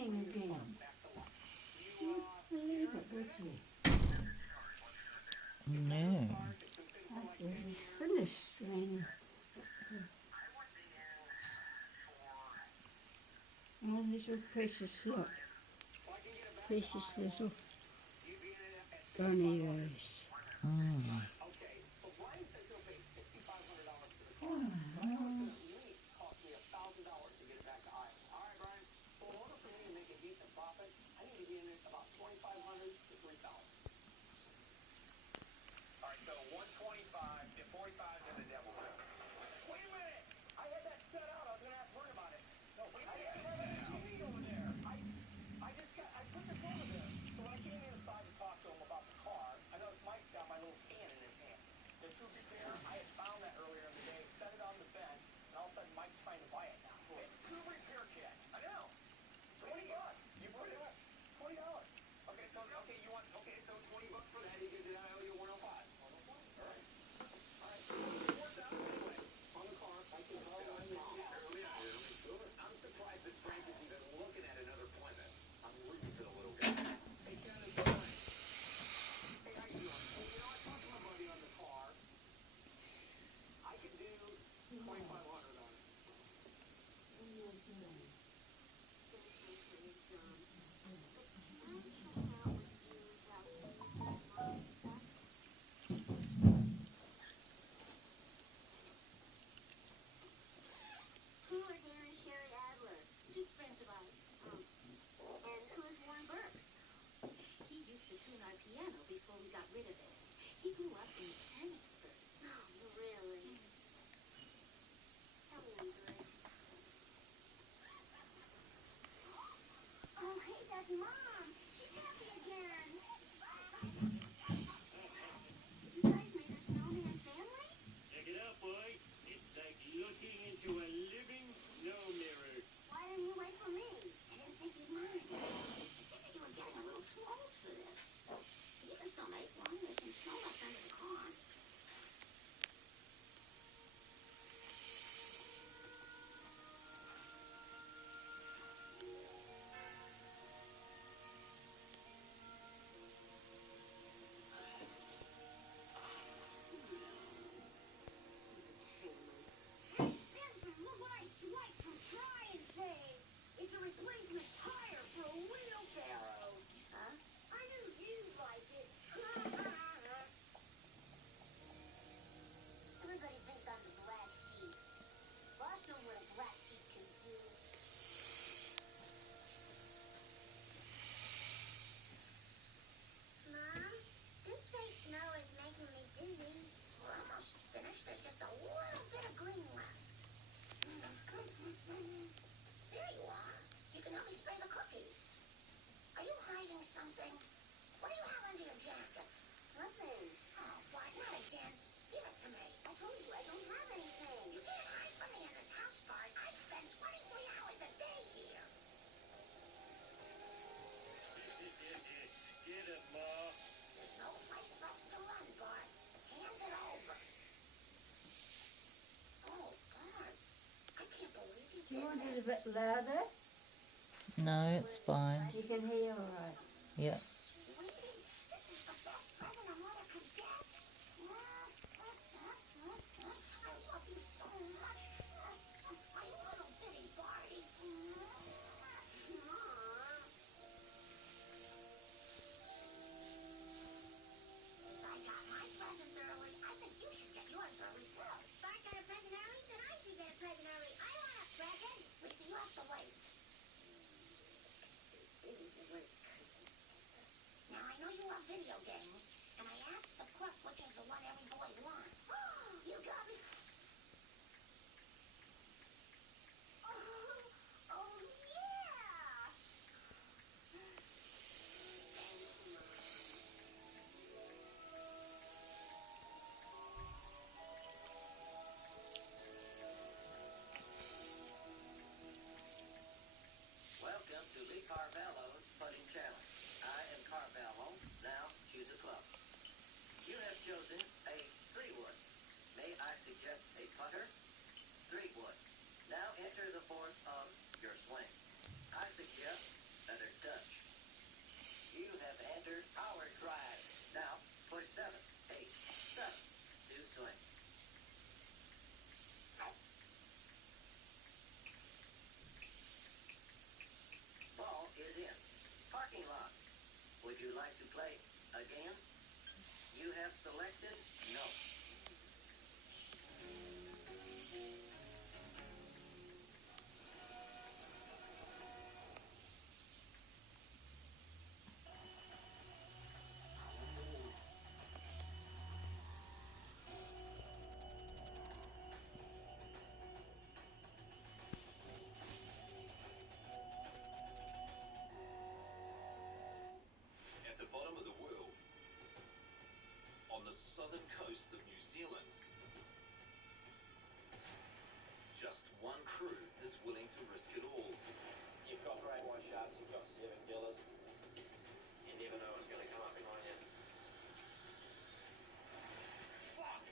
Raining again. Believe it, would you? No. I've really finished raining. Oh, little precious lot. Precious little bunny race. something? What do you have under your jacket? Nothing. Oh, Bart, not again. Give it to me. I told you I don't have anything. You can't hide from me in this house, Bart. I spend 23 hours a day here. Get it, Ma. There's no place left to run, Bart. Hand it over. Oh, Bart. I can't believe you Do you did want it a this. bit louder? No, it's fine. You can hear all right. Yeah. Sweetie, this is the best present a mother could get. I love you so much. My little bitty Barty. I got my present early. I think you should get yours early, too. Bart got a present early? Then I should get a present early. I want a present. Lisa, you have to wait. Where's Christmas? Now, I know you love video games, and I asked the clerk which is the one every boy wants. You got me. Oh, yeah! Welcome to Lee Carvalho's Putting Challenge. I am Carvalho. Now choose a club. You have chosen a 3-wood. May I suggest a putter? 3-wood. Now enter the force of your swing. I suggest feather touch. You have entered power drive. Now push 7, 8, 7 to swing. Ball is in. Parking lot. Would you like to play again? You have selected no. At the bottom of the world, on the southern coast of New Zealand, just one crew is willing to risk it all. You've got great white sharks, you've got 7 killers. You never know what's going to come up behind you. Fuck!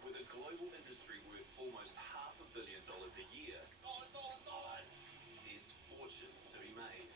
With a global industry worth almost $500 million a year, there's fortunes to be made.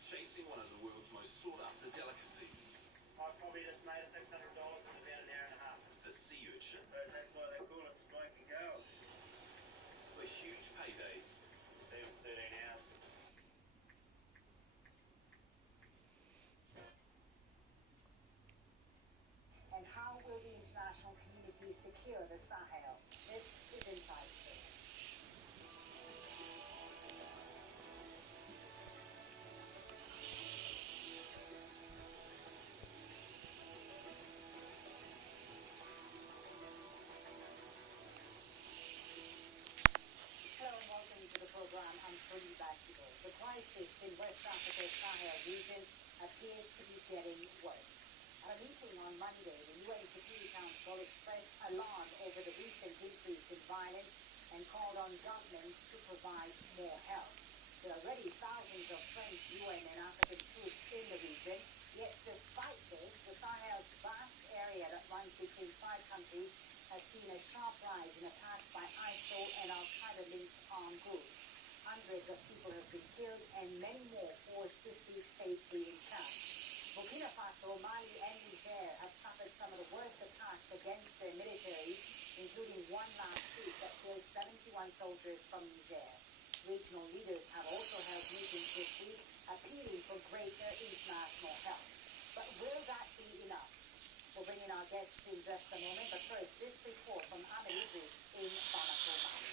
Chasing one of the world's most sought-after delicacies, I probably just made $600 in about an hour and a half. the sea urchin. That's why they call it Spike and Go. For huge paydays, 7, 13 hours. And how will the international community secure the Sahel? This is Inside Story. Hello and welcome to the program. I'm Tony Batigo. The crisis in West Africa's Sahel region appears to be getting worse. At a meeting on Monday, the UN Security Council expressed alarm over the recent increase in violence and called on governments to provide more help. There are already thousands of French, UN and African troops in the region, yet despite this, the Sahel's vast area that runs between 5 countries has seen a sharp rise in attacks by ISIL and Al-Qaeda-linked armed groups. Hundreds of people have been killed and many more forced to seek safety in camps. Burkina Faso, Mali and Niger have suffered some of the worst attacks against their militaries, including one last week that killed 71 soldiers from Niger. Regional leaders have also held meetings this week appealing for greater international help. But will that be enough? We'll bring in our guests in just a moment, but first, this report from Ahmed Idris in Bamako, Mali.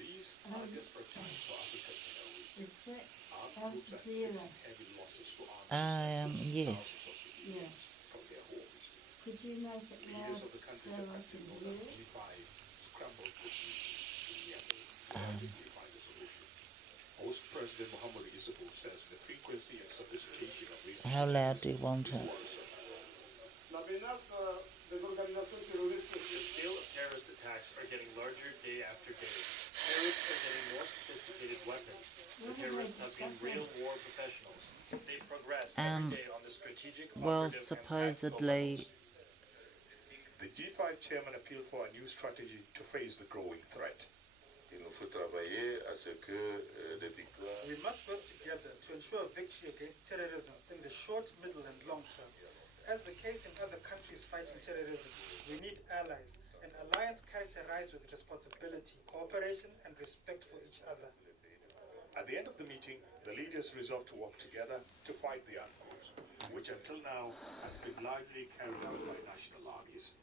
These are desperate times for Africa's Sahel. Is that Armed groups have zero? faced heavy losses to armies. Yes. Yes. Thousands from their homes. Could you make it Leaders loud of the countries so have I had to can know hear that it? G5 scrambled for peace in Yemen to find a solution. Host President Muhammad Yusufu says the frequency and sophistication of these How loud do you want is it? worrisome. The scale of terrorist attacks are getting larger day after day. Terrorists are getting more sophisticated weapons. The terrorists have been real war professionals. They progress every day on the strategic, Well, operative, and tactical supposedly, levels. The G5 chairman appealed for a new strategy to face the growing threat. Il nous faut travailler à ce que les victoires. We must work together to ensure victory against terrorism in the short, middle, and long term. As the case in other countries fighting terrorism, we need allies, an alliance characterized with responsibility, cooperation, and respect for each other. At the end of the meeting, the leaders resolved to work together to fight the armed groups, which until now has been largely carried out by national armies.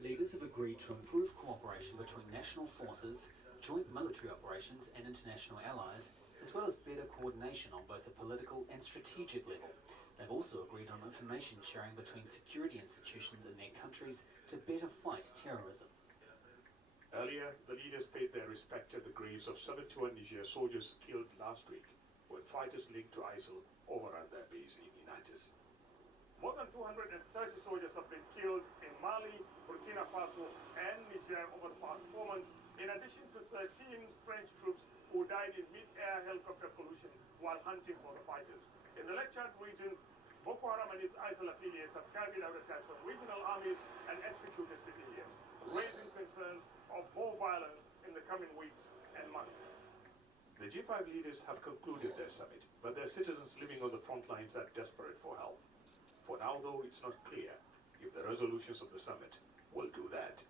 Leaders have agreed to improve cooperation between national forces, joint military operations and international allies, as well as better coordination on both a political and strategic level. They've also agreed on information sharing between security institutions in their countries to better fight terrorism. Earlier, the leaders paid their respect at the graves of 71 Niger soldiers killed last week when fighters linked to ISIL overran their base in Inatis. More than 230 soldiers have been killed in Mali, Burkina Faso, and Niger over the past 4 months, in addition to 13 French troops who died in mid-air helicopter collision while hunting for the fighters. In the Lake Chad region, Boko Haram and its ISIL affiliates have carried out attacks on regional armies and executed civilians, raising concerns of more violence in the coming weeks and months. The G5 leaders have concluded their summit, but their citizens living on the front lines are desperate for help. For now, though, it's not clear if the resolutions of the summit will do that.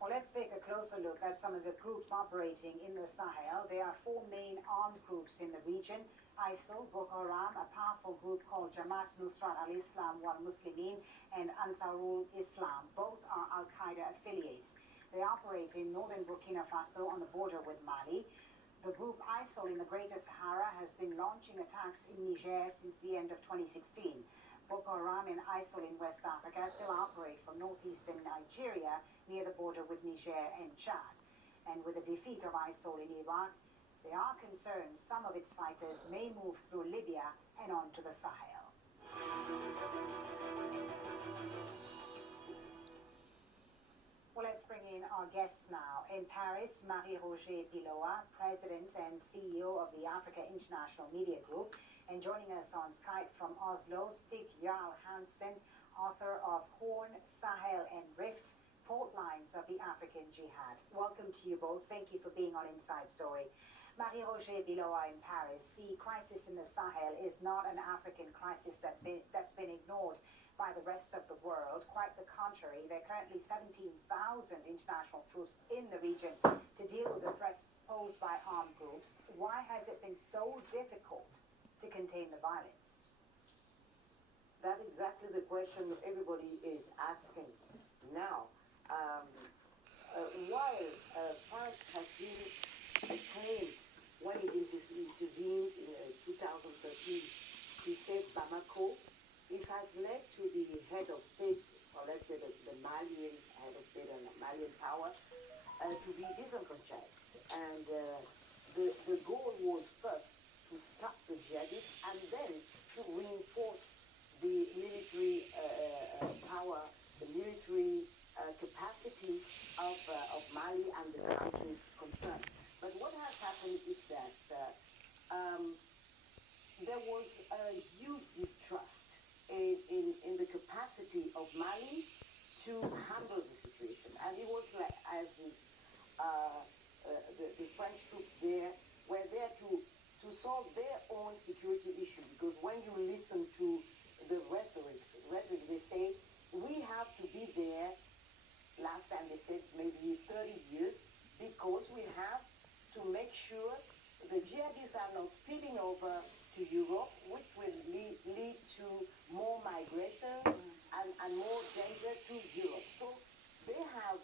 Well, let's take a closer look at some of the groups operating in the Sahel. There are 4 main armed groups in the region: ISIL, Boko Haram, a powerful group called Jamaat Nusrat al-Islam wal Muslimin, and Ansarul Islam. Both are Al-Qaeda affiliates. They operate in northern Burkina Faso on the border with Mali. The group ISIL in the Greater Sahara has been launching attacks in Niger since the end of 2016. Boko Haram and ISIL in West Africa still operate from northeastern Nigeria near the border with Niger and Chad. And with the defeat of ISIL in Iraq, there are concerns some of its fighters may move through Libya and onto the Sahel. Well, let's bring in our guests now. In Paris, Marie-Roger Biloa, President and CEO of the Africa International Media Group. And joining us on Skype from Oslo, Stig Jarl Hansen, author of Horn, Sahel and Rift, Fault Lines of the African Jihad. Welcome to you both. Thank you for being on Inside Story. Marie-Roger Biloa in Paris, the crisis in the Sahel is not an African crisis that's been ignored by the rest of the world. Quite the contrary, there are currently 17,000 international troops in the region to deal with the threats posed by armed groups. Why has it been so difficult to contain the violence? That's exactly the question everybody is asking now. While France has been acclaimed when it intervened in 2013 to save Bamako, it has led to the head of state, or let's say the Malian head of state and Malian power, to be disenfranchised. And the goal was first to stop the jihadists and then to reinforce the military power, the military capacity of Mali and the countries concerned. But what has happened is that there was a huge distrust in the capacity of Mali to handle the situation. And it was like as if the French troops there were there to solve their own security issue. Because when you listen to the rhetoric, they say, we have to be there, last time they said maybe 30 years, because we have to make sure the jihadists are not spilling over to Europe, which will lead to more migration and more danger to Europe. So they have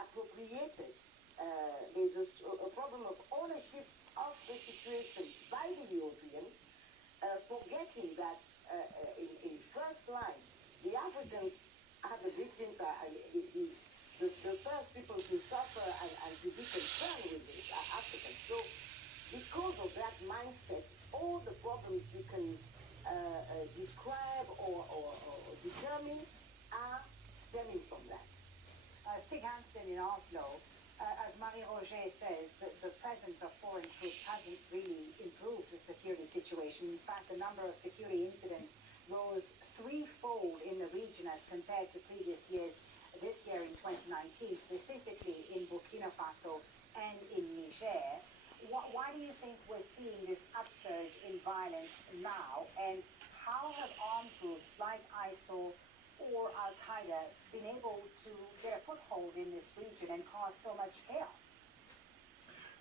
appropriated, there's a problem of ownership of the situation by the Europeans, forgetting that in first line, the Africans are the victims, the first people to suffer and to be concerned with this are Africans. So because of that mindset, all the problems you can describe or determine are stemming from that. Stig Hansen in Oslo, as Marie-Roger says, the presence of foreign troops hasn't really improved the security situation. In fact, the number of security incidents rose threefold in the region as compared to previous years, this year in 2019, specifically in Burkina Faso and in Niger. Why do you think we're seeing this upsurge in violence now, and how have armed groups like ISIL or Al-Qaeda been able to get a foothold in this region and cause so much chaos?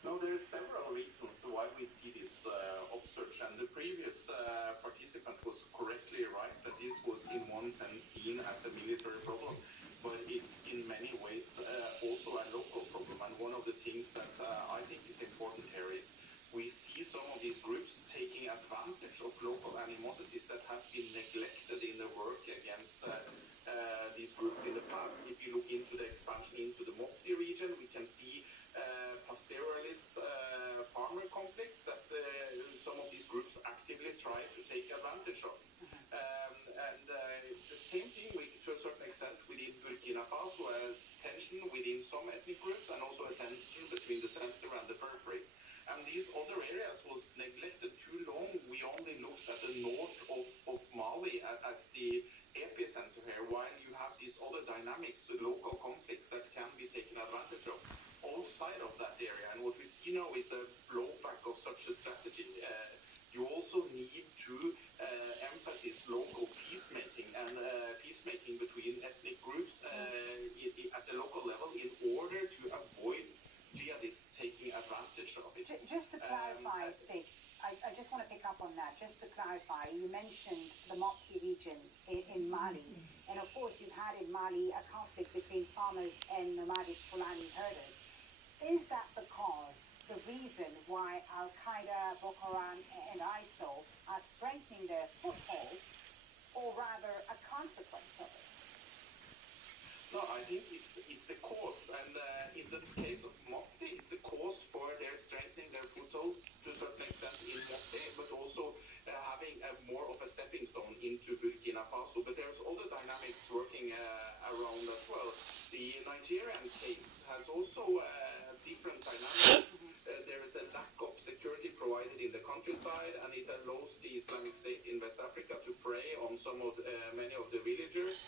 No, there are several reasons why we see this upsurge, and the previous participant was correctly right that this was in one sense seen as a military problem, but it's in many ways also a local problem. And one of the things that I think is important here is we see some of these groups taking advantage of local animosities that has been neglected in the work against these groups in the past. If you look into the expansion into the Mopti region, we can see pastoralist farmer conflicts that some of these groups actively try to take advantage of. The same thing to a certain extent within Burkina Faso, tension within some ethnic groups and also a tension between the center and the periphery. And these other areas was neglected too long. We only looked at the north of Mali as the epicenter here, while you have these other dynamics, local conflicts that can be taken advantage of outside of that area. And what we see now is a blowback of such a strategy. You also need to emphasize local peacemaking and peacemaking between ethnic groups at the local level in order to avoid jihadists taking advantage of it. Just to clarify, Stig, I just want to pick up on that. Just to clarify, you mentioned the Mopti region in Mali, and of course you've had in Mali a conflict between farmers and nomadic Fulani herders. Is that the reason why Al-Qaeda, Boko Haram, and ISIL are strengthening their foothold, or rather a consequence of it? No, I think it's a cause, and in the case of Mopti, it's a cause for their strengthening their foothold to a certain extent in Mopti, but also having more of a stepping stone into Burkina Faso. But there's other dynamics working around as well. The Nigerian case has also different dynamics. There is a lack of security provided in the countryside, and it allows the Islamic State in West Africa to prey on many of the villagers.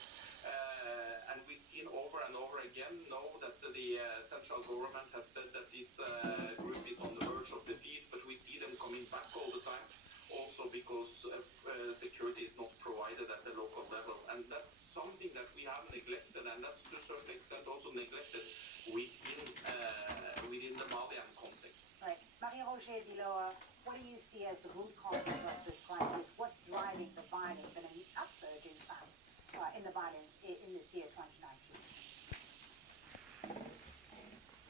And we've seen over and over again now that the central government has said that this group is on the verge of defeat, but we see them coming back all the time, also because security is not provided at the local level. And that's something that we have neglected, and that's to a certain extent also neglected within the Malian context. Right. Marie-Roger Biloa, what do you see as the root causes of this crisis? What's driving the violence and an upsurge, in fact, in the violence in this year 2019?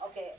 Okay,